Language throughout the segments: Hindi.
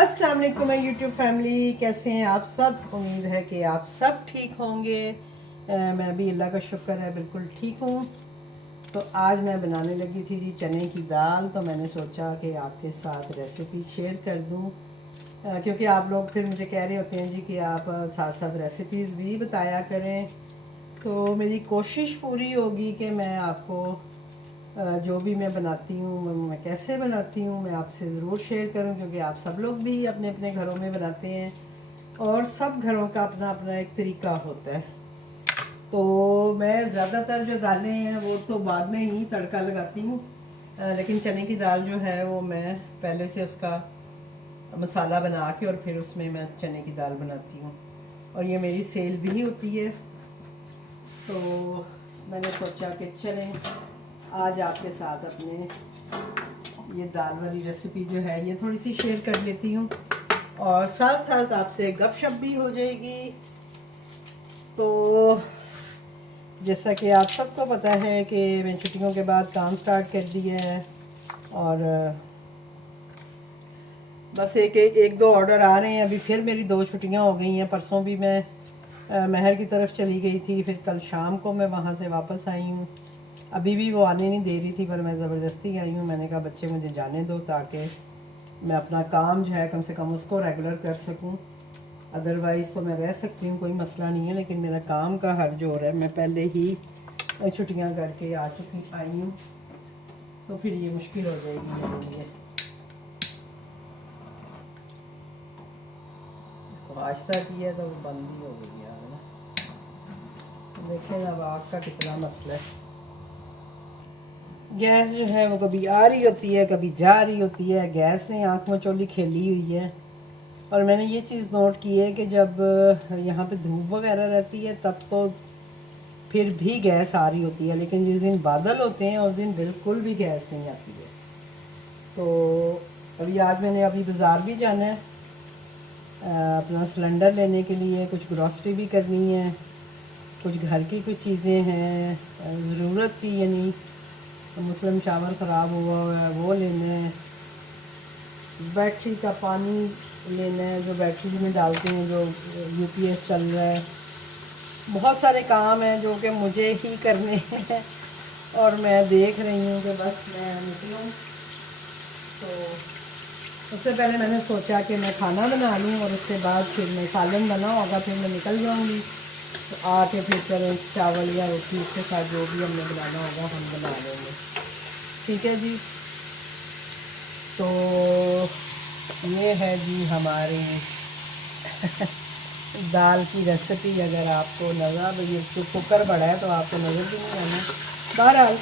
अस्सलाम वालेकुम माय यूट्यूब फैमिली, कैसे हैं आप सब। उम्मीद है कि आप सब ठीक होंगे। मैं भी अल्लाह का शुक्र है बिल्कुल ठीक हूँ। तो आज मैं बनाने लगी थी जी चने की दाल। तो मैंने सोचा कि आपके साथ रेसिपी शेयर कर दूँ, क्योंकि आप लोग फिर मुझे कह रहे होते हैं जी कि आप साथ साथ रेसिपीज़ भी बताया करें। तो मेरी कोशिश पूरी होगी कि मैं आपको जो भी मैं बनाती हूँ, मैं कैसे बनाती हूँ, मैं आपसे ज़रूर शेयर करूँ, क्योंकि आप सब लोग भी अपने अपने घरों में बनाते हैं और सब घरों का अपना अपना एक तरीका होता है। तो मैं ज़्यादातर जो दालें हैं वो तो बाद में ही तड़का लगाती हूँ, लेकिन चने की दाल जो है वो मैं पहले से उसका मसाला बना के और फिर उसमें मैं चने की दाल बनाती हूँ, और ये मेरी सेल भी होती है। तो मैंने सोचा कि चलें आज आपके साथ अपने ये दाल वाली रेसिपी जो है ये थोड़ी सी शेयर कर लेती हूँ, और साथ साथ आपसे गपशप भी हो जाएगी। तो जैसा कि आप सबको पता है कि मैं छुट्टियों के बाद काम स्टार्ट कर दिया है, और बस एक दो ऑर्डर आ रहे हैं। अभी फिर मेरी 2 छुट्टियां हो गई हैं। परसों भी मैं महर की तरफ चली गई थी, फिर कल शाम को मैं वहाँ से वापस आई हूँ। अभी भी वो आने नहीं दे रही थी, पर मैं ज़बरदस्ती आई हूँ। मैंने कहा बच्चे मुझे जाने दो ताकि मैं अपना काम जो है कम से कम उसको रेगुलर कर सकूँ। अदरवाइज़ तो मैं रह सकती हूँ, कोई मसला नहीं है, लेकिन मेरा काम का हर जोर है। मैं पहले ही छुट्टियाँ करके आई हूँ, तो फिर ये मुश्किल हो जाएगी मेरे लिए। इसको आहिस्ता किया तो वो बंद ही हो गई यार ना। देखें अब आग का कितना मसला है। गैस जो है वो कभी आ रही होती है, कभी जा रही होती है। गैस ने आँख मचोली खेली हुई है। और मैंने ये चीज़ नोट की है कि जब यहाँ पे धूप वगैरह रहती है तब तो फिर भी गैस आ रही होती है, लेकिन जिस दिन बादल होते हैं उस दिन बिल्कुल भी गैस नहीं आती है। तो अभी आज मैंने बाज़ार भी जाना है अपना सिलेंडर लेने के लिए। कुछ ग्रॉसरी भी करनी है, कुछ घर की कुछ चीज़ें हैं ज़रूरत की, यानी मुस्लिम चावल ख़राब हुआ है वो लेना है, बैटरी का पानी लेना है जो बैटरी में डालते हैं, जो यूपीएस चल रहा है। बहुत सारे काम हैं जो कि मुझे ही करने हैं, और मैं देख रही हूँ कि बस मैं निकलूँ। तो उससे पहले मैंने सोचा कि मैं खाना बना लूँ, और उसके बाद फिर मैं सालन बना होगा, फिर मैं निकल जाऊँगी। तो आके फिर करें चावल या रोटी, उसके साथ जो भी हमने बनाना होगा हम बना लेंगे। ठीक है जी। तो ये है जी हमारी दाल की रेसिपी। अगर आपको नज़र, ये तो कुकर बड़ा है तो आपको नज़र भी नहीं आना। बहरहाल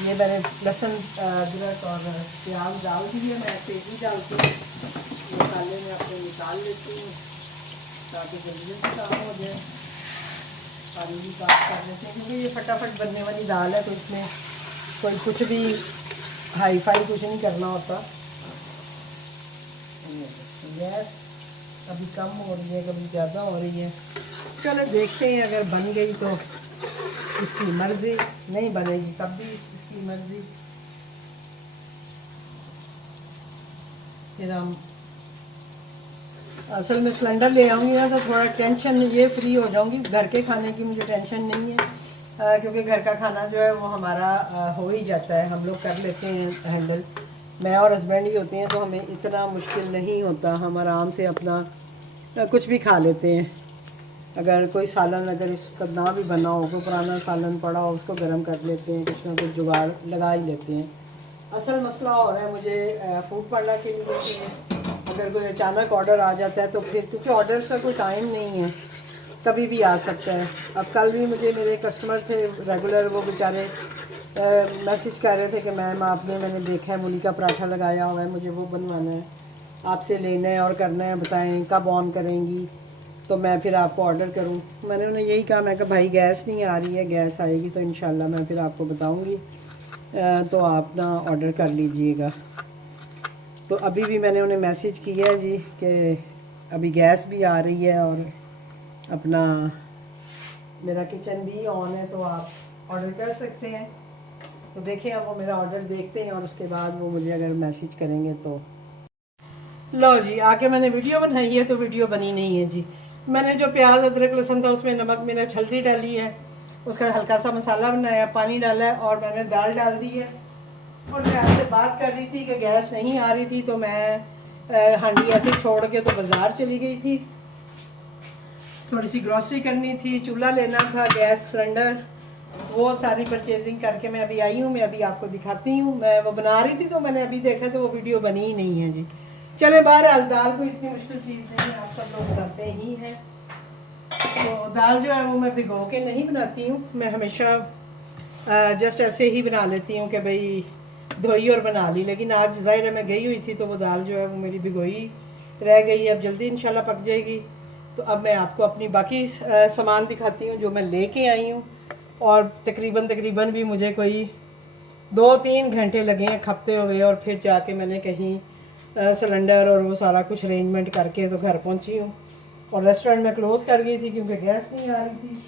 ये मैंने लहसुन अदरक और प्याज डाल दिए। मैं तेज़ी डालती हूँ, मसाले में अपने निकाल लेती हूँ ताकि जल्दी जल्दी काम हो जाए। पानी भी साफ कर लेते हैं, क्योंकि ये फटाफट बनने वाली दाल है, तो इसमें कोई कुछ भी हाई फाई कुछ नहीं करना होता। गैस कभी कम हो रही है, कभी ज़्यादा हो रही है। चलो देखते हैं, अगर बन गई तो इसकी मर्ज़ी, नहीं बनेगी तब भी इसकी मर्ज़ी। फिर हम असल में सिलेंडर ले आऊँगी ना तो थोड़ा टेंशन ये फ्री हो जाऊँगी। घर के खाने की मुझे टेंशन नहीं है, क्योंकि घर का खाना जो है वो हमारा हो ही जाता है, हम लोग कर लेते हैं हैंडल। मैं और हस्बैंड ही होते हैं तो हमें इतना मुश्किल नहीं होता, हम आराम से अपना कुछ भी खा लेते हैं। अगर कोई सालन अगर उसका ना भी बना हो, कोई पुराना सालन पड़ा हो, उसको गर्म कर लेते हैं, कुछ ना कुछ जुगाड़ लगा ही लेते हैं। असल मसला हो रहा है मुझे फूड पांडा के लिए कि अगर कोई अचानक ऑर्डर आ जाता है तो फिर, क्योंकि ऑर्डर का कोई टाइम नहीं है, कभी भी आ सकता है। अब कल भी मुझे मेरे कस्टमर थे रेगुलर, वो बेचारे मैसेज कर रहे थे कि मैम आपने, मैंने देखा है मूली का पराठा लगाया हुआ है, मुझे वो बनवाना है, आपसे लेना है और करना है, बताएं कब ऑन करेंगी तो मैं फिर आपको ऑर्डर करूं। मैंने उन्हें यही कहा, मैं कहा भाई गैस नहीं आ रही है, गैस आएगी तो इंशाल्लाह मैं फिर आपको बताऊंगी, तो आप ना ऑर्डर कर लीजिएगा। तो अभी भी मैंने उन्हें मैसेज किया है जी कि अभी गैस भी आ रही है और अपना मेरा किचन भी ऑन है, तो आप ऑर्डर कर सकते हैं। तो देखें अब वो मेरा ऑर्डर देखते हैं और उसके बाद वो मुझे अगर मैसेज करेंगे तो। लो जी, आके मैंने वीडियो बनाई है तो वीडियो बनी नहीं है जी। मैंने जो प्याज अदरक लहसुन था उसमें नमक मिर्च हल्दी डाली है, उसका हल्का सा मसाला बनाया, पानी डाला है और मैंने दाल डाल दी है। और मैं आपसे बात कर रही थी कि गैस नहीं आ रही थी तो मैं हांडी ऐसे छोड़ के तो बाज़ार चली गई थी, थोड़ी सी ग्रॉसरी करनी थी, चूल्हा लेना था, गैस सिलेंडर, वो सारी परचेजिंग करके मैं अभी आई हूँ। मैं अभी आपको दिखाती हूँ। मैं वो बना रही थी तो मैंने अभी देखा तो वो वीडियो बनी ही नहीं है जी। चले बहरहाल, दाल कोई इतनी मुश्किल चीज़ नहीं है, आप सब लोग बनाते ही हैं। तो दाल जो है वो मैं भिगो के नहीं बनाती हूँ, मैं हमेशा जस्ट ऐसे ही बना लेती हूँ कि भाई धोई और बना ली। लेकिन आज ज़ाहिर है मैं गई हुई थी तो वो दाल जो है वो मेरी भिगोई रह गई, अब जल्दी इंशाल्लाह पक जाएगी। तो अब मैं आपको अपनी बाकी सामान दिखाती हूँ जो मैं लेके आई हूँ। और तकरीबन भी मुझे कोई 2-3 घंटे लगे हैं खपते हुए, और फिर जाके मैंने कहीं सिलेंडर और वो सारा कुछ अरेंजमेंट करके तो घर पहुँची हूँ। और रेस्टोरेंट में क्लोज़ कर गई थी क्योंकि गैस नहीं आ रही थी।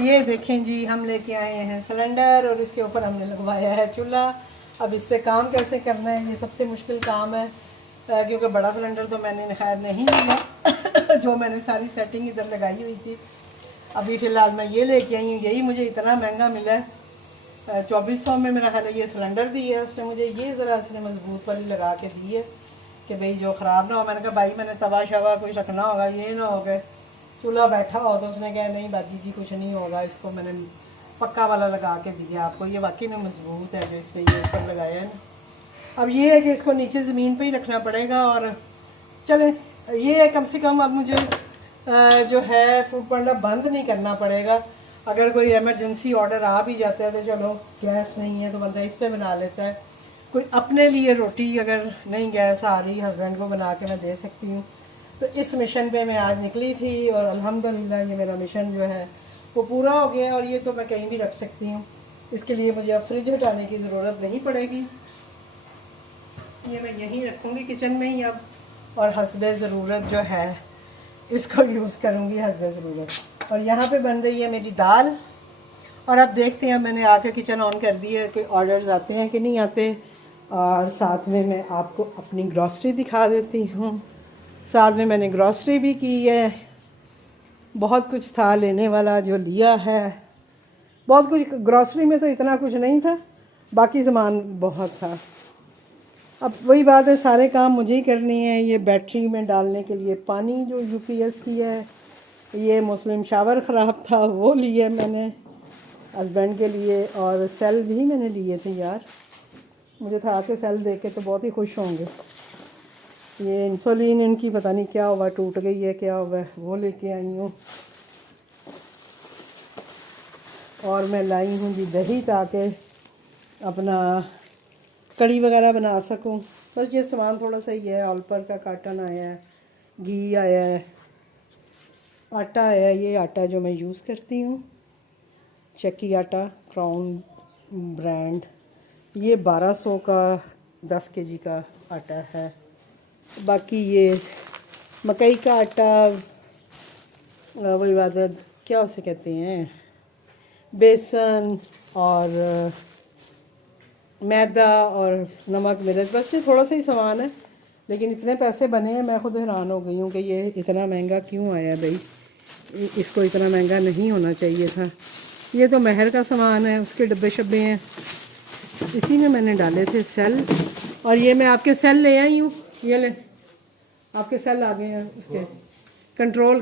ये देखें जी, हम लेके आए हैं सिलेंडर और इसके ऊपर हमने लगवाया है चूल्हा। अब इस पे काम कैसे करना है ये सबसे मुश्किल काम है, क्योंकि बड़ा सिलेंडर तो मैंने खैर नहीं लिया जो मैंने सारी सेटिंग इधर लगाई हुई थी। अभी फ़िलहाल मैं ये लेके आई हूँ, यही मुझे इतना महंगा मिला है। 2400 में मेरा ख्याल है ये सिलेंडर दी है उसने मुझे। ये ज़रा इसने मजबूत वाली लगा के दी है कि भाई जो ख़राब ना हो। मैंने कहा भाई मैंने तवा शवा कुछ रखना होगा, ये ना हो गए चूल्हा बैठा हो। तो उसने कहा नहीं बाजी जी कुछ नहीं होगा, इसको मैंने पक्का वाला लगा के दिया आपको। ये वाकई में मजबूत है जो इस पर ये ऊपर लगाया है ना। अब ये है कि इसको नीचे ज़मीन पे ही रखना पड़ेगा। और चलें, ये है कम से कम अब मुझे जो है फूड पांडा बंद नहीं करना पड़ेगा। अगर कोई इमरजेंसी ऑर्डर आ भी जाता है तो चलो गैस नहीं है तो बंदा इस पर बना लेता है। कोई अपने लिए रोटी अगर नहीं गैस आ रही, हस्बैंड को बना के मैं दे सकती हूँ। तो इस मिशन पे मैं आज निकली थी और अल्हम्दुलिल्लाह ये मेरा मिशन जो है वो पूरा हो गया। और ये तो मैं कहीं भी रख सकती हूँ, इसके लिए मुझे अब फ्रिज हटाने की ज़रूरत नहीं पड़ेगी। ये मैं यहीं रखूँगी किचन में ही अब, और हस्बे ज़रूरत जो है इसको यूज़ करूँगी हस्बे ज़रूरत। और यहाँ पे बन रही है मेरी दाल। और अब देखते हैं, मैंने आके किचन ऑन कर दी है, कोई ऑर्डर्स आते हैं कि नहीं आते। और साथ में मैं आपको अपनी ग्रॉसरी दिखा देती हूँ। साथ में मैंने ग्रॉसरी भी की है, बहुत कुछ था लेने वाला जो लिया है। बहुत कुछ ग्रॉसरी में तो इतना कुछ नहीं था, बाकी सामान बहुत था। अब वही बात है, सारे काम मुझे ही करनी है। ये बैटरी में डालने के लिए पानी जो यूपीएस की है, ये मुस्लिम शावर ख़राब था वो लिए मैंने हस्बैंड के लिए। और सेल भी मैंने लिए थे यार, मुझे था कि सेल देख के तो बहुत ही खुश होंगे। ये इंसुलिन इनकी पता नहीं क्या हुआ, टूट गई है क्या हुआ है, वो लेके आई हूँ। और मैं लाई हूँ जी दही, ताकि अपना कड़ी वगैरह बना सकूँ। बस ये सामान थोड़ा सा ही है। ऑल पर का काटन आया है, घी आया है, आटा आया है। ये आटा जो मैं यूज़ करती हूँ चक्की आटा, क्राउन ब्रांड, ये 1200 का 10 केजी का आटा है। बाकी ये मकई का आटा, वही बात है क्या उसे कहते हैं, बेसन और मैदा और नमक मिर्च, बस ये थोड़ा सा ही सामान है। लेकिन इतने पैसे बने हैं, मैं खुद हैरान हो गई हूँ कि ये इतना महंगा क्यों आया भाई, इसको इतना महंगा नहीं होना चाहिए था। ये तो महर का सामान है, उसके डब्बे शब्बे हैं, इसी में मैंने डाले थे सेल। और ये मैं आपके सेल ले आई हूँ, ये ले आपके सेल आ गए हैं, उसके कंट्रोल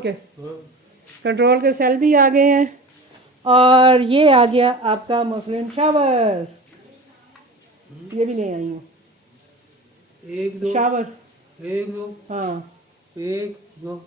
के सेल भी आ गए हैं। और ये आ गया आपका मुस्लिम शावर, ये भी ले आई हूँ। एक दो शावर, एक दो हाँ एक दो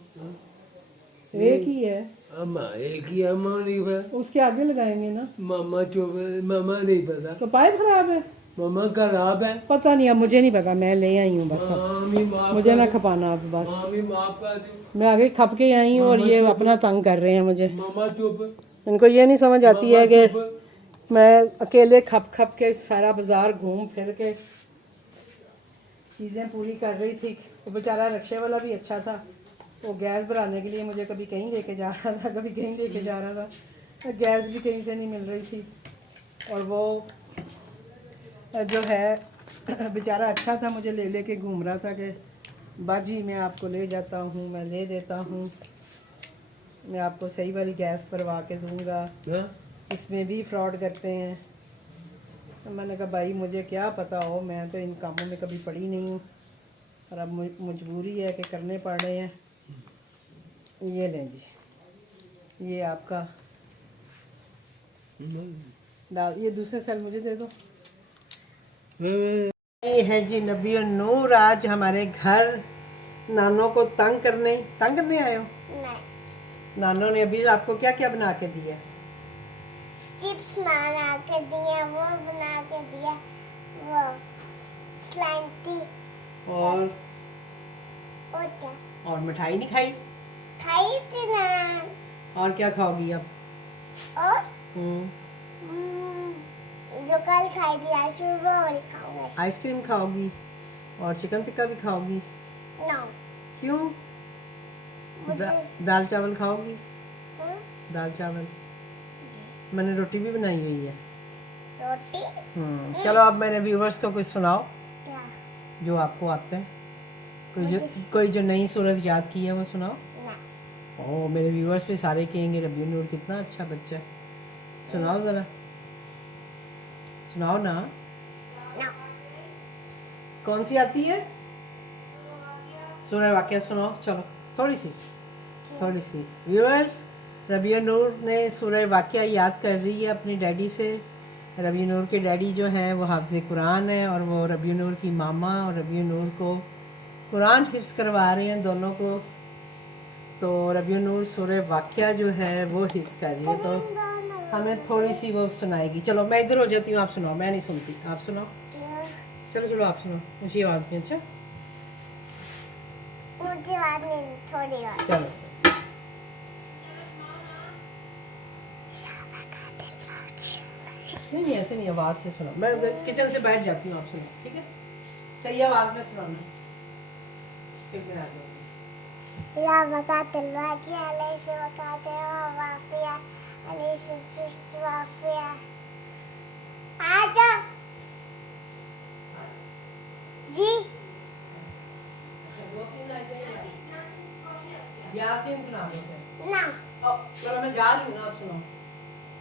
एक ही है, अम्मा एक ही अम्मा नहीं पता, उसके आगे लगाएंगे ना। मामा चुप, मामा नहीं पता, तो पाइप खराब है, मामा खराब है। पता नहीं, अब मुझे नहीं पता, मैं ले आई हूँ बस। अब मामी माफ मुझे ना कर दो, खपाना अब बस, मामी माफ कर दो, मैं आगे खप के आई हूँ और मामा ये चुप, अपना तंग कर रहे हैं मुझे। मामा चुप, इनको ये नहीं समझ आती मामा है कि चुप। मैं अकेले खप खप के सारा बाजार घूम फिर के चीज़ें पूरी कर रही थी। वो बेचारा रिक्शे वाला भी अच्छा था, वो गैस भराने के लिए मुझे कभी कहीं लेके जा रहा था, कभी कहीं लेके जा रहा था। गैस भी कहीं से नहीं मिल रही थी, और वो जो है बेचारा अच्छा था, मुझे ले लेके घूम रहा था कि बाजी मैं आपको ले जाता हूँ, मैं ले देता हूँ, मैं आपको सही वाली गैस भरवा के दूँगा, हाँ? इसमें भी फ्रॉड करते हैं। तो मैंने कहा भाई मुझे क्या पता हो, मैं तो इन कामों में कभी पड़ी नहीं हूँ, और अब मजबूरी है कि करने पड़ रहे हैं। ये लें जी, ये आपका डाल, ये दूसरे सेल मुझे दे दो। ये है जी नबी और नूर, आज हमारे घर नानों को तंग करने आए हो? नहीं, नानों ने अभी आपको क्या क्या बना के दिया? चिप्स बना के दिया, वो बना के दिया, वो स्लाइटी और क्या और मिठाई नहीं खाई? खाई थी ना। और क्या खाओगी अब? और हम्म, जो कल खाई थी आइसक्रीम, वो वाली खाऊंगे। आइसक्रीम खाओगी और चिकन टिक्का भी खाओगी? नो, क्यों? मुझे दाल चावल खाओगी? हम्म, दाल चावल, मैंने रोटी भी बनाई हुई है। रोटी चलो अब मेरे व्यूवर्स को कुछ सुनाओ क्या जो आपको आता है, मुझे- कोई जो नई सूरत याद की है वो सुनाओ। ना ओ मेरे व्यूवर्स भी सारे कहेंगे रबी नूर कितना अच्छा बच्चा है, सुनाओ ज़रा, सुनाओ ना। ना कौन सी आती है? सूरह वाक़िया सुनाओ, चलो थोड़ी सी। व्यूअर्स, रबी नूर ने सूरह वाक़िया याद कर रही है अपनी डैडी से। रबी नूर के डैडी जो हैं वो हाफ़िज़ कुरान है, और वो रबी नूर की मामा और रबी नूर को कुरान हिफ्ज़ करवा रहे हैं दोनों को। तो रबी नूर सूरह वाक़िया जो है वो हिफ्ज़ कर रही है, तो हमें थोड़ी सी वो सुनाएगी। चलो मैं इधर हो जाती हूँ, आप सुनाओ, मैं नहीं सुनती, आप सुनाओ। चलो आप सुनो, ऊँची आवाज़ में। अच्छा मुझे बात नहीं, थोड़ी और चलो। नहीं ऐसे नहीं, आवाज़ से सुनो, मैं उधर किचन से बैठ जाती हूँ, आप सुनो, ठीक है? सही आवाज़ में सुनाना, फिर मैं आ जाऊँगी। या वकातिल वाक़िया अलैहि वकातिल वाफ़िया अलैहि जुस्त वाफ़िया। आजा जी, यासीन सुना देते हैं। ना चलो मैं जा रही हूँ ना, आप सुनो,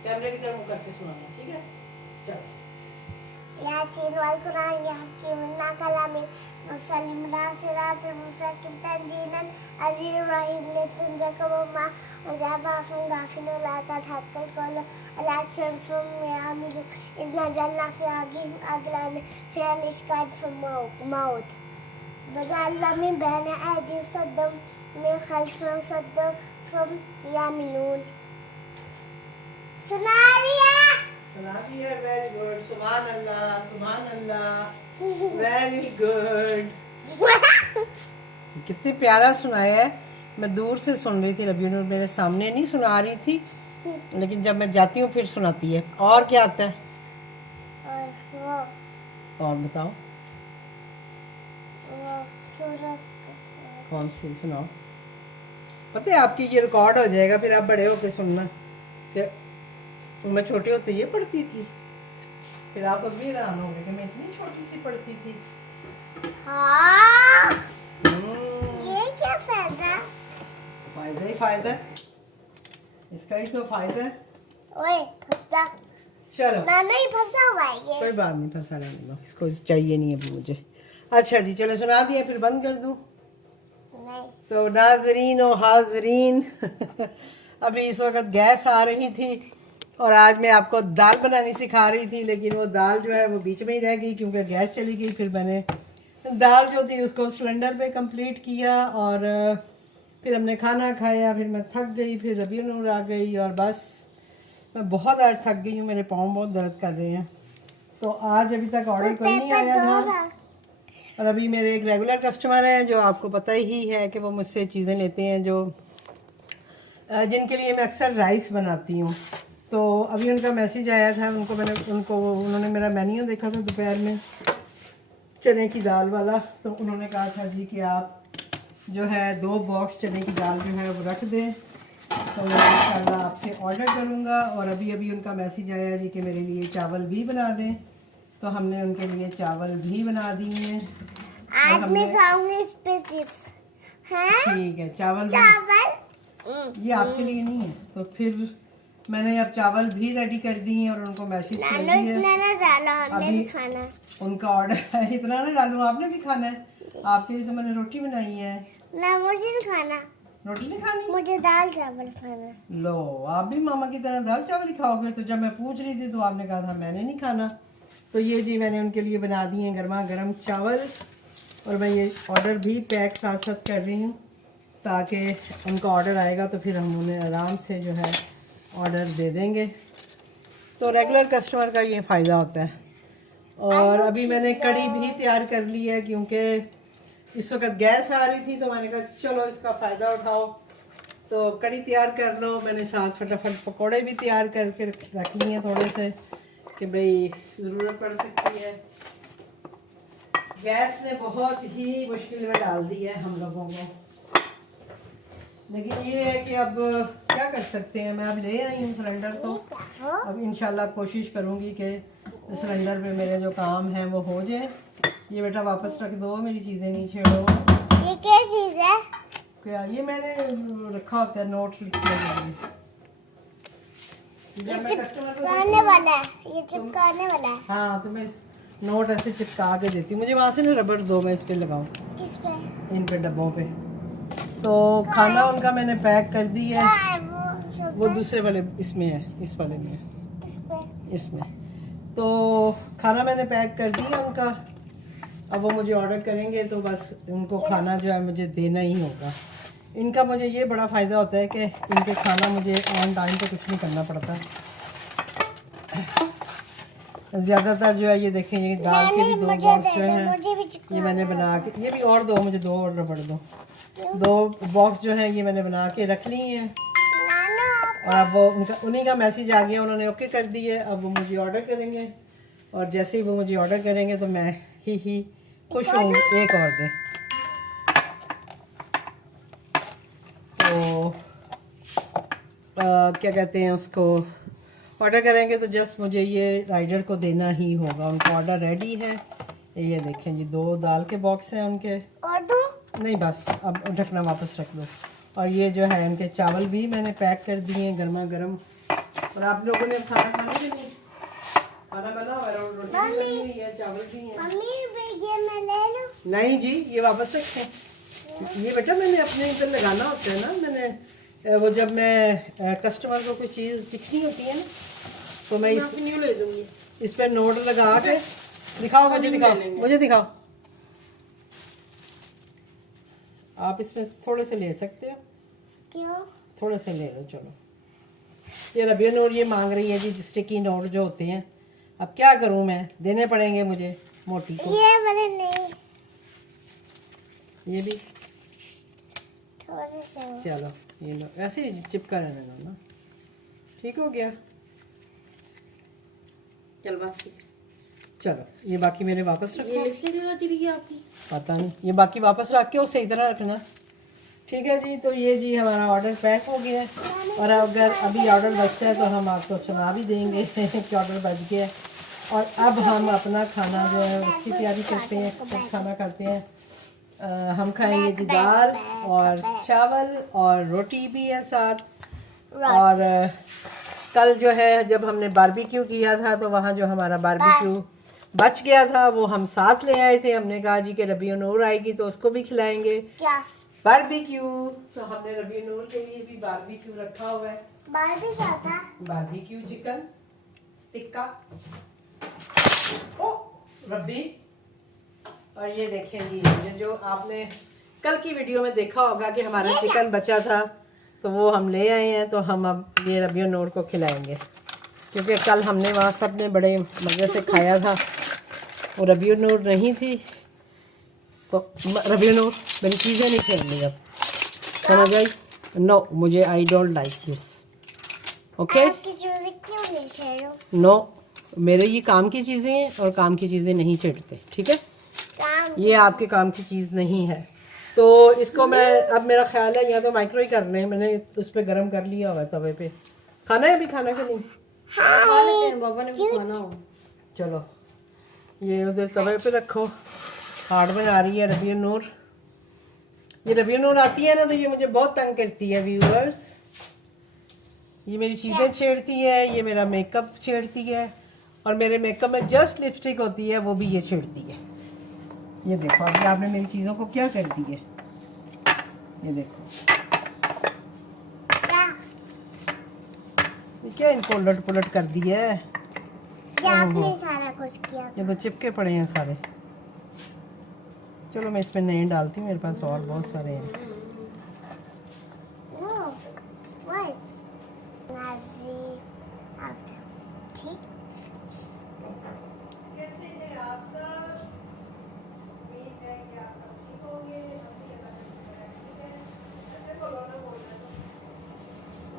कैमरे की तरफ मुँह करके सुनाना, ठीक है? चलो। यासीन वल कुरान यहकीम ना कलामी मुसल्लिमना सिरातुल मुस्तकीम तंजीलन अज़ीज़ रहीम लितुनज़िर मा अजाबा फुन गाफिलु ला तहक्कल कौल अलाक्शन फुम यामिलु इन्ना जन्ना फी आगिम अगलान फी अलिस्काद फुम मौत वजअलना मिन बैन ऐदी सद्दम मिन खल्फिहिम सद्दम फुम यामिलून। सुना लिया? सुना दी है, वेरी गुड, सुभान अल्लाह, वेरी गुड। कितनी प्यारा सुनाया है। मैं दूर से सुन रही थी, रबी नूर मेरे सामने नहीं सुना रही थी, लेकिन जब मैं जाती हूँ फिर सुनाती है। और क्या आता है? और और बताओ, वो सूरत कौन सी सुनाओ? पता है आपकी ये रिकॉर्ड हो जाएगा, फिर आप बड़े होके सुनना कि मैं छोटी होते ये पढ़ती थी, फिर आप अब भी हैरान होंगे कि मैं इतनी छोटी सी पढ़ती थी। हाँ, हम्म, ये क्या फायदा? फायदा ही फायदा है, इसका ही तो फायदा है। ओए फंसा, चलो ना नहीं फंसा हुआ है ये। कोई बात नहीं, फंसा रहने दो, इसको चाहिए नहीं अभी मुझे। अच्छा जी चलो सुना दिया, फिर बंद कर दूँ? नहीं, तो नाजरीन और हाजरीन अभी इस वक्त गैस आ रही थी, और आज मैं आपको दाल बनानी सिखा रही थी, लेकिन वो दाल जो है वो बीच में ही रह गई क्योंकि गैस चली गई। फिर मैंने दाल जो थी उसको सिलेंडर पे कंप्लीट किया, और फिर हमने खाना खाया, फिर मैं थक गई, फिर रबी नूर आ गई, और बस मैं बहुत आज थक गई हूँ, मेरे पाँव बहुत दर्द कर रहे हैं। तो आज अभी तक ऑर्डर कोई नहीं आया था, और अभी मेरे एक रेगुलर कस्टमर हैं जो आपको पता ही है कि वो मुझसे चीज़ें लेते हैं, जो जिनके लिए मैं अक्सर राइस बनाती हूँ। तो अभी उनका मैसेज आया था, उन्होंने मेरा मेन्यू देखा था दोपहर में चने की दाल वाला, तो उन्होंने कहा था जी कि आप जो है 2 बॉक्स चने की दाल जो है वो रख दें, तो मैं इंशाल्लाह आपसे ऑर्डर करूँगा। और अभी अभी उनका मैसेज आया जी कि मेरे लिए चावल भी बना दें, तो हमने उनके लिए चावल भी बना दिए हैं। आज मैं खाऊंगी इस पे चिप्स। हैं? ठीक है, चावल ये आपके लिए नहीं है। तो फिर मैंने अब चावल भी रेडी कर दिए और उनको मैसेज कर दिया इतना ना डालो, हमने अभी भी खाना है। उनका ऑर्डर है। इतना ना डालूं, आपने भी खाना है। आपके लिए तो मैंने रोटी बनाई है। ना मुझे नहीं खाना, रोटी नहीं खानी? मुझे दाल चावल खाना है। लो, आप भी मामा की तरह दाल चावल ही खाओगे। तो जब मैं पूछ रही थी तो आपने कहा था मैंने नहीं खाना। तो ये जी मैंने उनके लिए बना दिए हैं गर्मा गर्म चावल। और मैं ये ऑर्डर भी पैक साथ साथ कर रही हूँ, ताकि उनका ऑर्डर आएगा तो फिर हम उन्हें आराम से जो है ऑर्डर दे देंगे। तो रेगुलर कस्टमर का ये फ़ायदा होता है। और अभी मैंने कड़ी भी तैयार कर ली है, क्योंकि इस वक्त गैस आ रही थी तो मैंने कहा चलो इसका फ़ायदा उठाओ, तो कड़ी तैयार कर लो। मैंने साथ फटाफट पकोड़े भी तैयार करके रख लिए हैं थोड़े से, कि भाई ज़रूरत पड़ सकती है। गैस ने बहुत ही मुश्किल में डाल दी है हम लोगों को, लेकिन ये है कि अब क्या कर सकते हैं। मैं अब ले आई हूँ सिलेंडर, तो अब इंशाल्लाह कोशिश करूँगी कि सिलेंडर पे मेरे जो काम है वो हो जाए। ये बेटा वापस रख दो, मेरी चीज़ें नहीं छेड़ो। ये क्या चीज है? क्या ये मैंने रखा होता है नोट लिखने के लिए। ये जब मैं कस्टमर को चिपकाने वाला है, ये चिपकाने वाला है। हाँ, तो मैं नोट ऐसे चिपका के देती हूँ। मुझे वहाँ से ना रबड़ दो, मैं इस पे लगाऊँ, किस पे? इन पे डब्बों पे। तो खाना उनका मैंने पैक कर दी है। कहाँ है वो दूसरे वाले इसमें है, इस वाले में, इस पे? इसमें। तो खाना मैंने पैक कर दिया उनका। अब वो मुझे ऑर्डर करेंगे तो बस उनको खाना जो है मुझे देना ही होगा। इनका मुझे ये बड़ा फ़ायदा होता है कि इनके खाना मुझे ऑन टाइम पे कुछ नहीं करना पड़ता। ज़्यादातर जो है ये देखें, ये दाल के भी 2 बॉक्स जो हैं ये मैंने बना के, ये भी और दो, मुझे 2 ऑर्डर पड़ दो। 2 बॉक्स जो है ये मैंने बना के रख ली हैं। और अब वो उन्हीं का मैसेज आ गया, उन्होंने ओके कर दिए। अब वो मुझे ऑर्डर करेंगे और जैसे ही वो मुझे ऑर्डर करेंगे तो मैं ही खुश हूँ। एक और दे। तो क्या कहते हैं उसको, ऑर्डर करेंगे तो जस्ट मुझे ये राइडर को देना ही होगा। उनका ऑर्डर रेडी है। ये देखें जी, 2 दाल के बॉक्स हैं उनके। और दो? नहीं बस, अब ढकना वापस रख दो। और ये जो है उनके चावल भी मैंने पैक कर दिए हैं गर्मा गर्म। और आप लोगों ने खाना खाने के लिए खाना बना हुआ है, रोटी भी बनी हुई है, चावल भी हैं। मम्मी ये मैं ले लूं? नहीं जी, ये वापस रखें। ये बेटा मैंने अपने इधर लगाना होता है ना। मैंने वो जब मैं कस्टमर को कोई चीज़ दिखनी होती है ना, तो मैं ले दूंगी। इस पर नोट लगा के दिखाओ, मुझे दिखाओ, मुझे दिखाओ। आप इसमें थोड़े से ले सकते हो। क्यों? थोड़े से ले लो, चलो। ये रबिया नोट ये मांग रही है जी, स्टिकी नोट जो होते हैं। अब क्या करूं मैं, देने पड़ेंगे मुझे मोटी को। ये वाले नहीं, ये भी थोड़े से। चलो, ये लो, ऐसे ही चिपका रहने दो ना। ठीक हो गया, चल बस। चलो ये बाकी मेरे वापस रखो। ये लिपस्टिक लगाती रही आपकी? पता नहीं, ये बाकी वापस रख के उसे इधर रखना। ठीक है जी, तो ये जी हमारा ऑर्डर पैक हो गया है। और अगर अभी ऑर्डर बचता है तो हम आपको सुना भी देंगे कि ऑर्डर बच गया है। और अब हम अपना खाना जो है उसकी तैयारी करते हैं, तो खाना खाते हैं। हम खाएंगे जी दाल और चावल और रोटी भी है साथ। और कल जो है जब हमने बारबेक्यू किया था तो वहाँ जो हमारा बारबेक्यू बच गया था वो हम साथ ले आए थे। हमने कहा जी कि रबीउ नूर आएगी तो उसको भी खिलाएंगे क्या? बारबेक्यू। तो हमने रबीउ नूर के लिए भी बारबेक्यू रखा हुआ है। बारबी क्या था? Barbecue chicken tikka. ओ रब्बी। और ये देखें जी, ये जो आपने कल की वीडियो में देखा होगा कि हमारा चिकन बचा था तो वो हम ले आए हैं। तो हम अब ये रबीउ नूर को खिलाएंगे, क्योंकि कल हमने वहाँ सब ने बड़े मज़े से खाया था। वो रबीउ नूर नहीं थी तो रबीउ नूर मेरी चीज़ें नहीं खेलनी अब, समझ आई? नो, मुझे I don't like this. Okay, आपकी चीजें क्यों नहीं छेड़ो? नो, मेरे ये काम की चीज़ें हैं और काम की चीज़ें नहीं छेड़ते। ठीक है, काम ये आपके काम की चीज़ नहीं है। तो इसको मैं अब मेरा ख्याल है या तो माइक्रो ही करने हैं, मैंने उस पर गर्म कर लिया हुआ है तवे पे। खाना है अभी, खाना कि नहीं? खा लेते हैं, बाबा ने भी खाना हो। चलो ये उधर तवे पे रखो। हार्ड बना रही है रबीया नूर। ये रबीया नूर आती है ना तो ये मुझे बहुत तंग करती है व्यूअर्स। ये मेरी चीज़ें छेड़ती है, ये मेरा मेकअप छेड़ती है, और मेरे मेकअप में जस्ट लिपस्टिक होती है वो भी ये छेड़ती है। ये देखो अभी आपने मेरी चीज़ों को क्या कर दी है, ये देखो। क्या ये क्या इनको उलट पुलट कर दिया है। ये आपने सारा कुछ किया। ये तो चिपके पड़े हैं सारे। चलो मैं इस पे नहीं डालती हूँ, मेरे पास और बहुत सारे हैं। No, why? Nazi after. ठीक।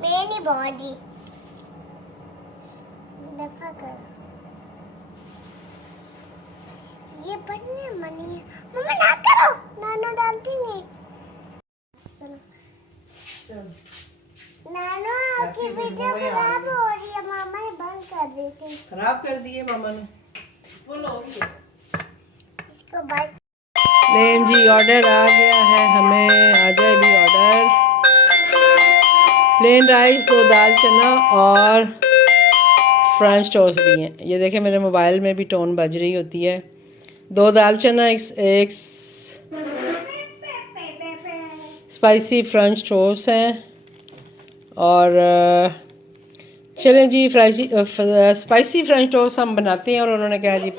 मेरी बॉडी दफा कर। ये बनने मनी है। मम्मा ना करो, नानो डालती नहीं। नानो आपकी वीडियो खराब हो रही है, मामा ने बंद कर दी थी। खराब कर दिए मामा ने। बोलो इसको बंद। लें जी, ऑर्डर आ गया है हमें, आ जाए भी ऑर्डर। प्लेन राइस, 2 दाल चना और फ्रेंच टोस्ट भी हैं। ये देखें मेरे मोबाइल में भी टोन बज रही होती है। 2 दाल चना, एक स्पाइसी फ्रेंच टोस्ट हैं। और चलें जी, स्पाइसी फ्रेंच टोस्ट हम बनाते हैं और उन्होंने कहा जी